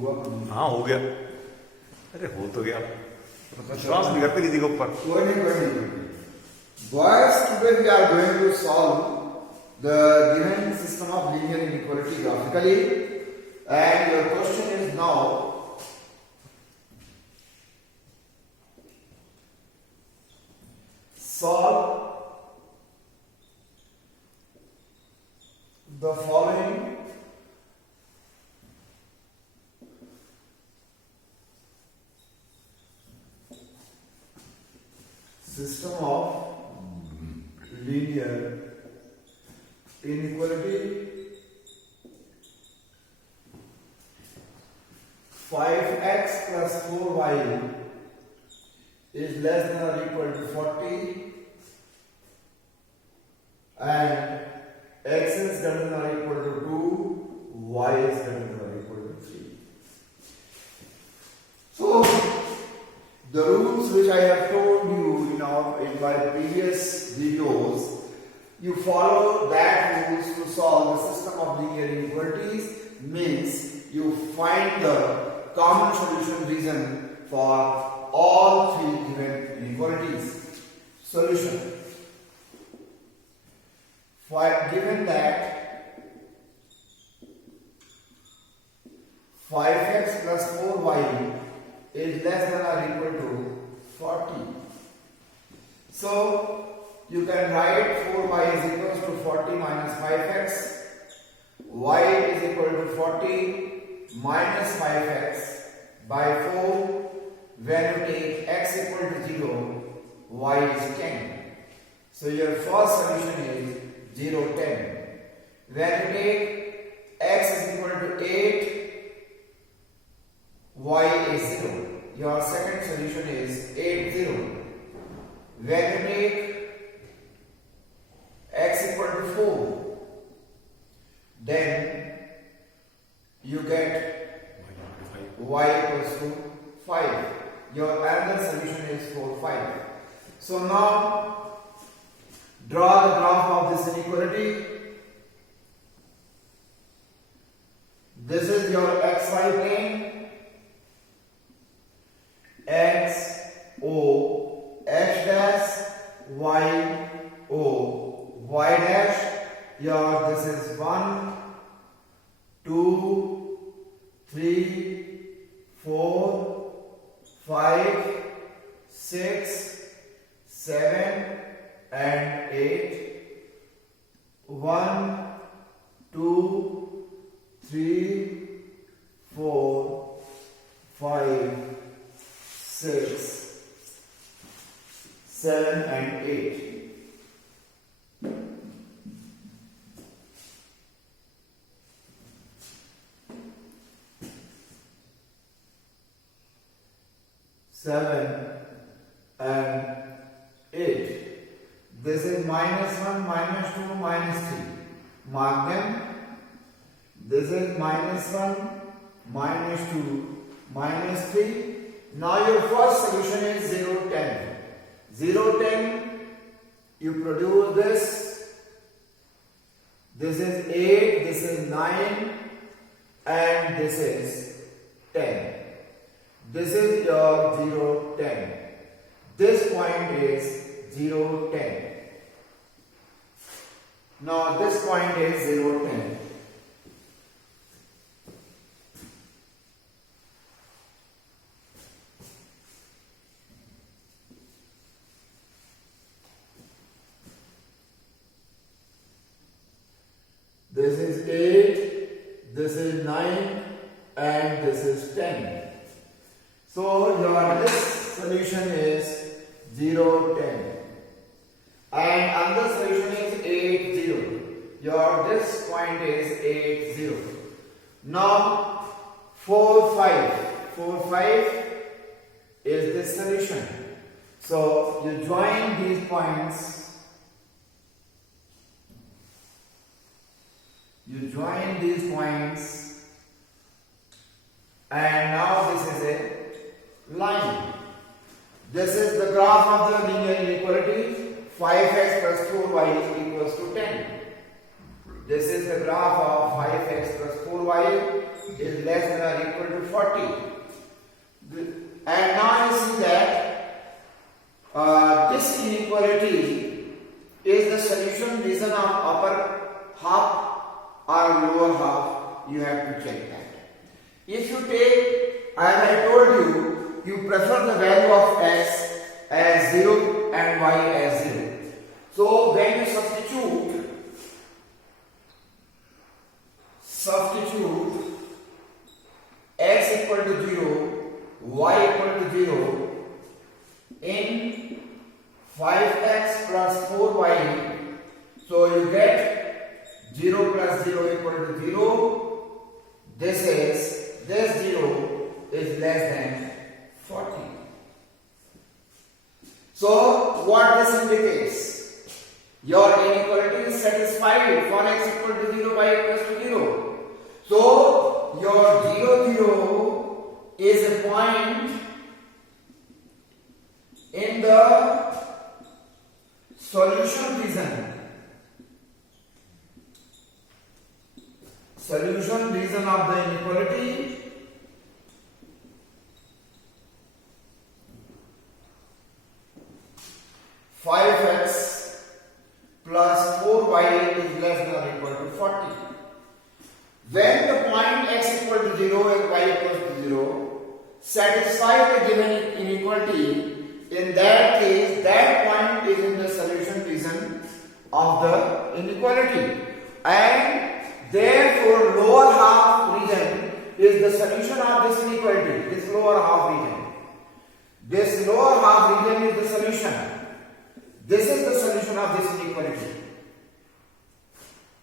हुआ? हाँ हो गया। अरे हो तो गया, विश्वास नहीं करते किसी के ऊपर। कोई नहीं। Boys, today we are going to solve the given system of linear inequality graphically, and your question is now solve the following system of linear inequality. 5x plus 4y is less than or equal to 40 and x is greater than or equal to 2, y is greater than or equal to 3. So the rules which I have told you in my previous videos, you follow that rules to solve the system of linear inequalities. Means you find the common solution reason for all three given inequalities. Solution. Given that 5x plus 4y is less than or equal to 40. So you can write 4y is equals to 40 minus 5x. Y is equal to 40 minus 5x by 4. When you take x equal to 0, y is 10. So your first solution is 0, 10. When you take x is equal to 8, y is 0. Your second solution is 8, 0. When you take x equal to 4, then you get y equals to 5. Your another solution is 4, 5. So now draw the graph of this inequality. This is your xy plane. X O X dash Y O Y dash. This is 1, 2, 3, 4, 5, 6, 7 and 8. 1, 2, 3, 4, 5, 6, 7 and 8. Seven and 8. This is minus 1, minus 2, minus 3. Mark them. This is minus 1, minus 2, minus 3. Now your first solution is 0, 10. 0, 10, you produce this. This is 8, this is 9, and this is 10. This is your 0, 10. This point is 0, 10. Now this point is 0, 10. This is 8, this is 9, and this is 10. So your this solution is 0, 10. And another solution is 8, 0. Your this point is 8, 0. Now 4, 5. 4, 5 is this solution. So you join these points. You join these points, and now this is a line. This is the graph of the linear inequality. 5x plus 4y is equals to 10. This is the graph of 5x plus 4y is less than are equal to 40. And now you see that this inequality is the solution region of upper half or lower half. You have to check that. If you take, as I told you, you prefer the value of x as 0 and y as 0. So when you substitute x equal to 0, y equal to 0 in 5x plus 4y, so you get 0 plus 0 equal to 0. This 0 is less than 40. So what this indicates? Your inequality is satisfied for x equal to 0, y equals to 0. So your 0, 0 is a point in the solution region. Solution region of the inequality. Five x plus 4y is less than or equal to 40. When the point x equal to 0 and y equals to 0 satisfy the given inequality, in that case that point is in the solution region of the inequality, and therefore lower half region is the solution of this inequality. This lower half region. This lower half region is the solution. This is the solution of this inequality.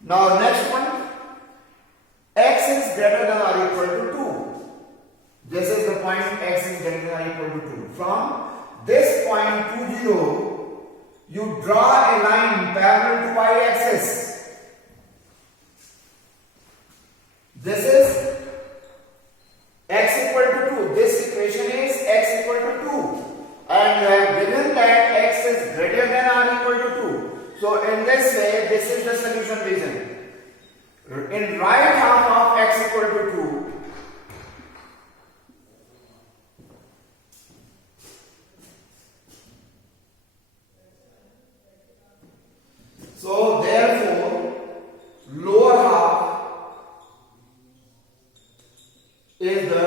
Now next one, x is greater than or equal to 2. This is the point x is greater than or equal to 2. From this point 2, 0, you draw a line parallel to y-axis. This is x equal to 2. This equation is x equal to 2. And you have given that x is greater than or equal to 2. So in this way, this is the solution region. In right half of x equal to 2, so therefore lower half is the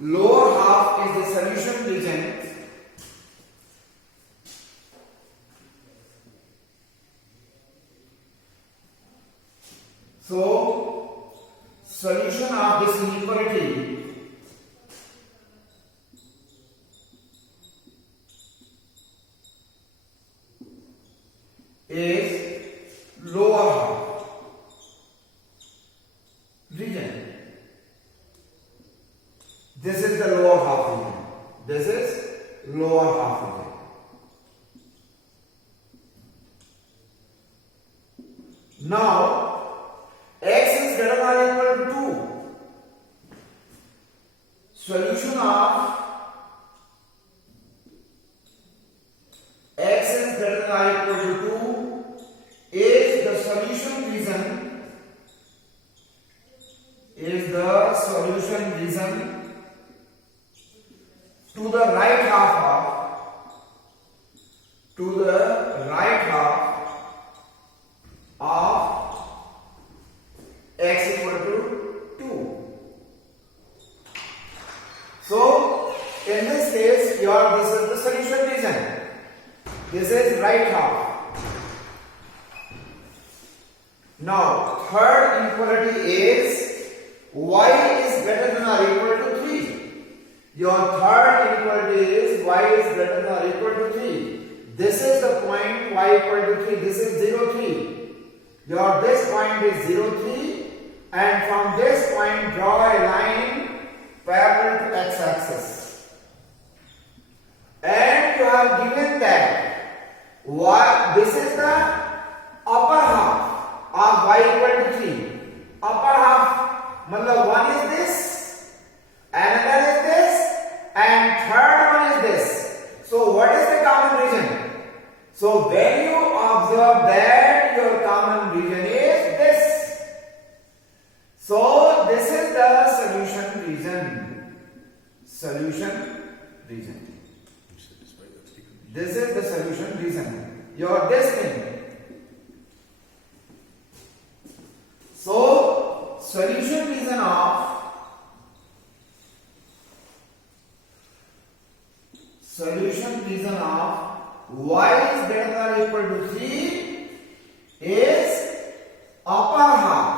lower half is the solution region so solution of this inequality is lower half region. This is the lower half region. This is lower half region. Now, x is greater than or equal to 2. Solution of x is greater than or equal to 2 is the solution region. Is the solution region to the right half of x equal to 2. So in this case, this is the solution region. This is right half. Now third inequality is y is greater than or equal to 3. Your third inequality is y is greater than or equal to 3. This is the point y equal to 3. This is 0, 3. This point is 0, 3, and from this point draw a line parallel to x-axis. And you have given that this is the upper half of y equal to 3. Upper half, matlab one is this, another is this, and third one is this. So what is the common region? So when you observe that your common region is this. So this is the solution region. Solution region. This is the solution region. Your this thing. So solution region of y is greater than or equal to 3 is upper half.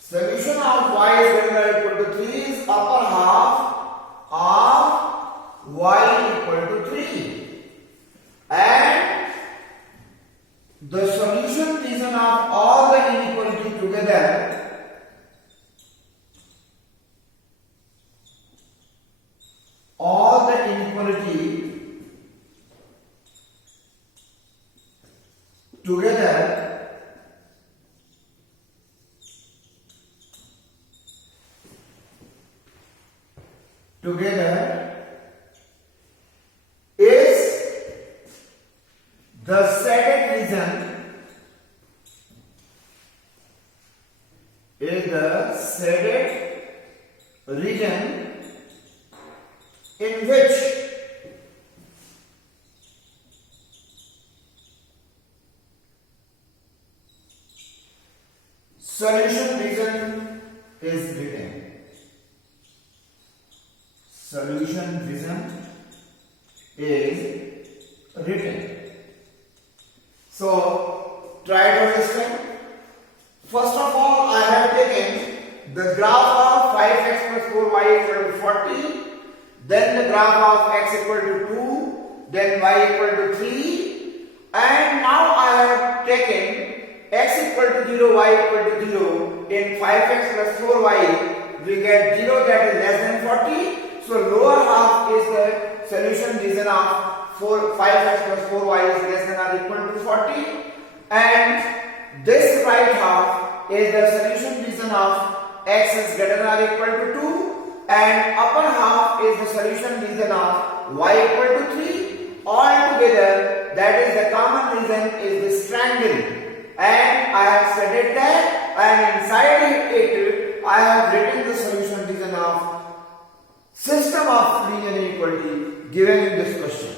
Solution of y is greater than or equal to 3 is upper half of y equal to 3. And the solution region of all the inequality together together is the shaded region in which solution region is written. Solution region is written. So try to understand. First of all, I have taken the graph of 5x plus 4y equal to 40, then the graph of x equal to 2, then y equal to 3, and now I have taken x equal to 0, y equal to 0. In 5x plus 4y, we get 0 that is less than 40. So lower half is the solution region of 5x plus 4y is less than or equal to 40, and this right half is the solution region of x is greater than or equal to 2, and upper half is the solution region of y equal to 3. All together, that is the common region is this triangle, and I have studied that, and inside it I have written the solution region of system of linear inequality given in this question.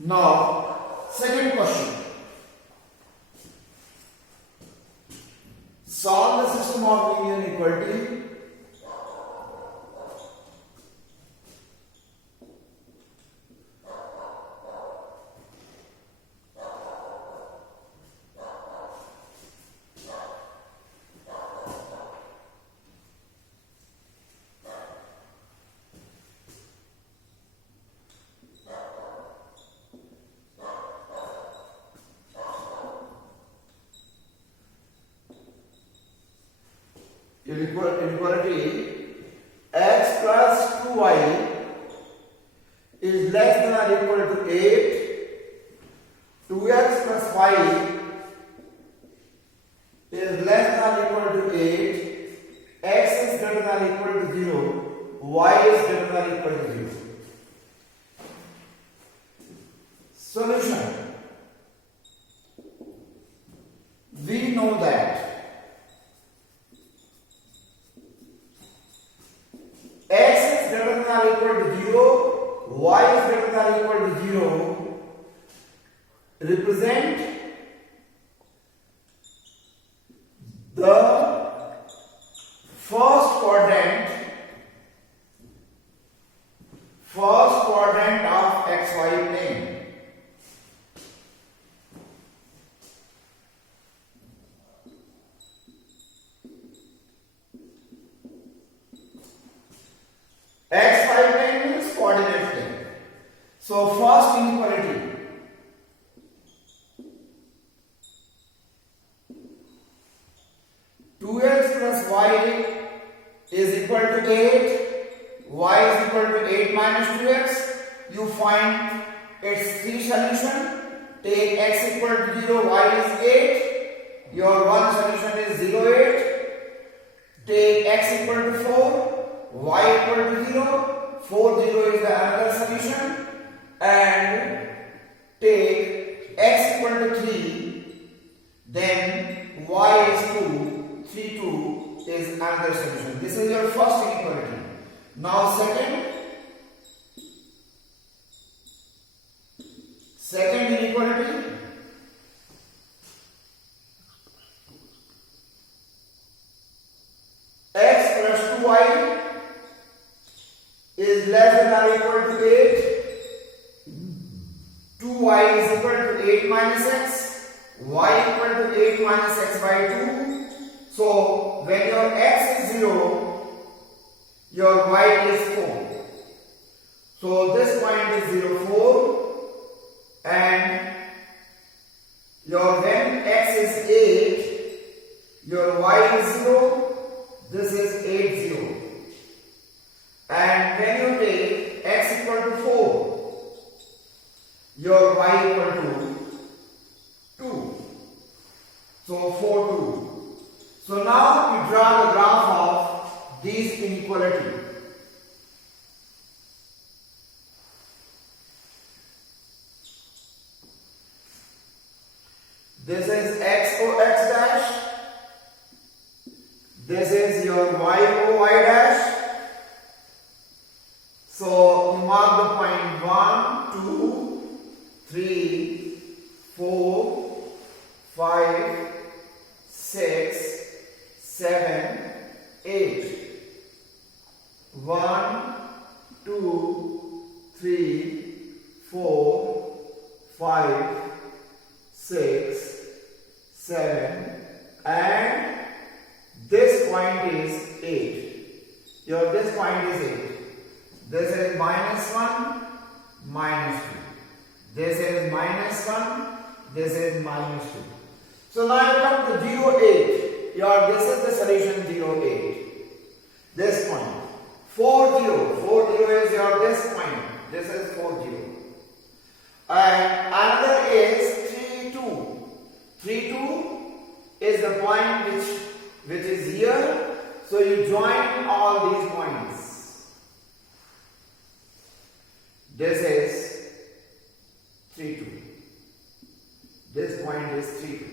Now, second question. Solve the system of linear inequality inequality x plus 2y is less than or equal to 8, 2x plus 5 is less than or equal to 8, x is greater than or equal to 0, y is greater than or equal to 0. Solution. We know that x is greater than or equal to 0, y is greater than or equal to 0 represent the first quadrant of xy plane. xy plane means coordinate plane. So first inequality, two x plus y is equal to 8, y is equal to 8 minus 2x. You find its three solution. Take x equal to 0, y is 8. Your one solution is 0, 8. Take x equal to 4, y equal to 0. 4, 0 is the another solution. And take x equal to 3, then y is 2, 3, 2 is another solution. This is your first inequality. Now second inequality, x plus 2y is less than or equal to 8, 2y is equal to 8 minus x, y equal to 8 minus x by 2. So when your x is 0, your y is 4. So this point is 0, 4, and your when x is 8, your y is 0, this is 8, 0. And when you take x equal to 4, your y equal to 2. So 4, 2. So now we draw the graph of these inequality. This is x o x dash. This is your y o y dash. So you mark the point 1, 2, 3, 4, 5, 6, 7, 8. 1, 2, 3, 4, 5, 6, 7, and this point is 8. Your this point is 8. This is minus 1, minus 2. This is minus 1, this is minus 2. So now you come to 0, 8. This is the solution 0, 8. This point. 4, 0. 4, 0 is your this point. This is 4, 0. And another is 3, 2. 3, 2 is the point which is here. So you join all these points. This is 3, 2. This point is 3, 2.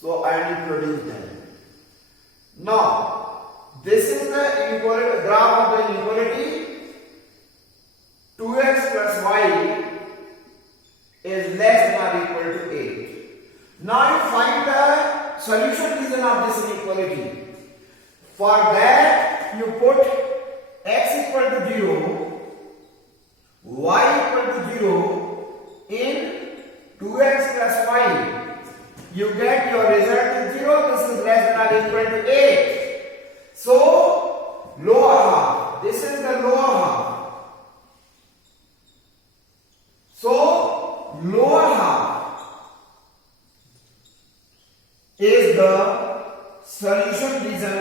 So I will produce them. Now, this is the inequality, graph of the inequality. 2x plus y is less than or equal to 8. Now you find the solution region of this inequality. For that, you put x equal to 0, y equal to 0 in 2x plus y. You get your result is 0. This is less than or equal to 8. So, lower half. This is the lower half. So, lower half is the solution region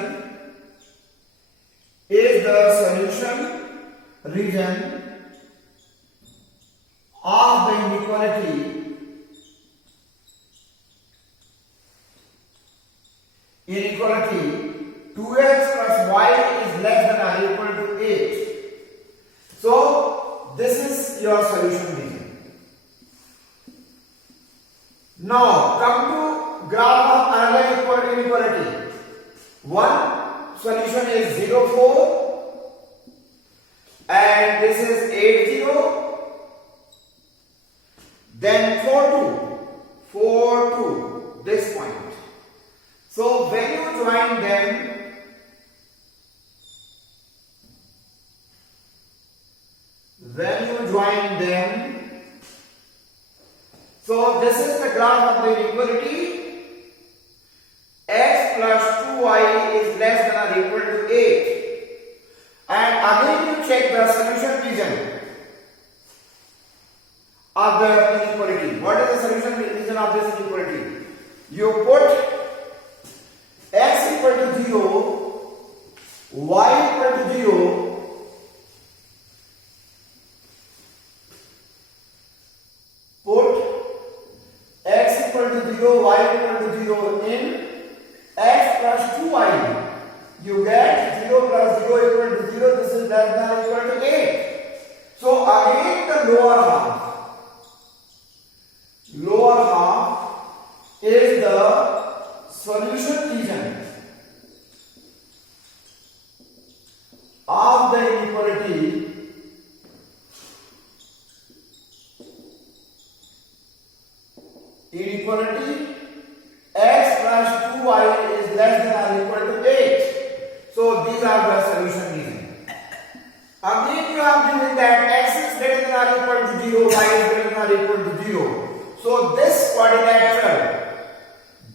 region of the inequality inequality 2x plus y is less than or equal to 8. So this is your solution region. Now come to graph of another inequality. One solution is 0, 4 and this is 8, 0. Then 4, 2, this point. So when you join them, so this is the graph of the inequality. X plus 2y is less than or equal to 8. And again you check the solution region of the inequality. What is the solution region of this inequality? You put x equal to 0, y equal to 0, put x equal to 0, y equal to 0 in x plus 2y. You get 0 plus 0 equal to 0, this is less than or equal to 8. So again the lower half is the solution region of the inequality x plus 2y is less than or equal to 8. So these are the solution region. Again you have given that x is greater than or equal to 0, y is greater than or equal to 0. So this quadrilateral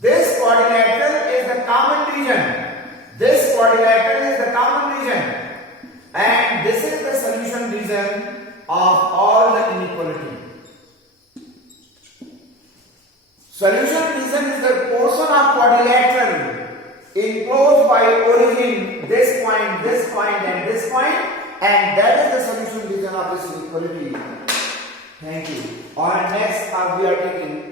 is the common region. This quadrilateral is the common region. And this is the solution region of all the inequality. Solution region is the portion of quadrilateral enclosed by origin, this point, and this point, and that is the solution region of this inequality. Thank you. On next, we are taking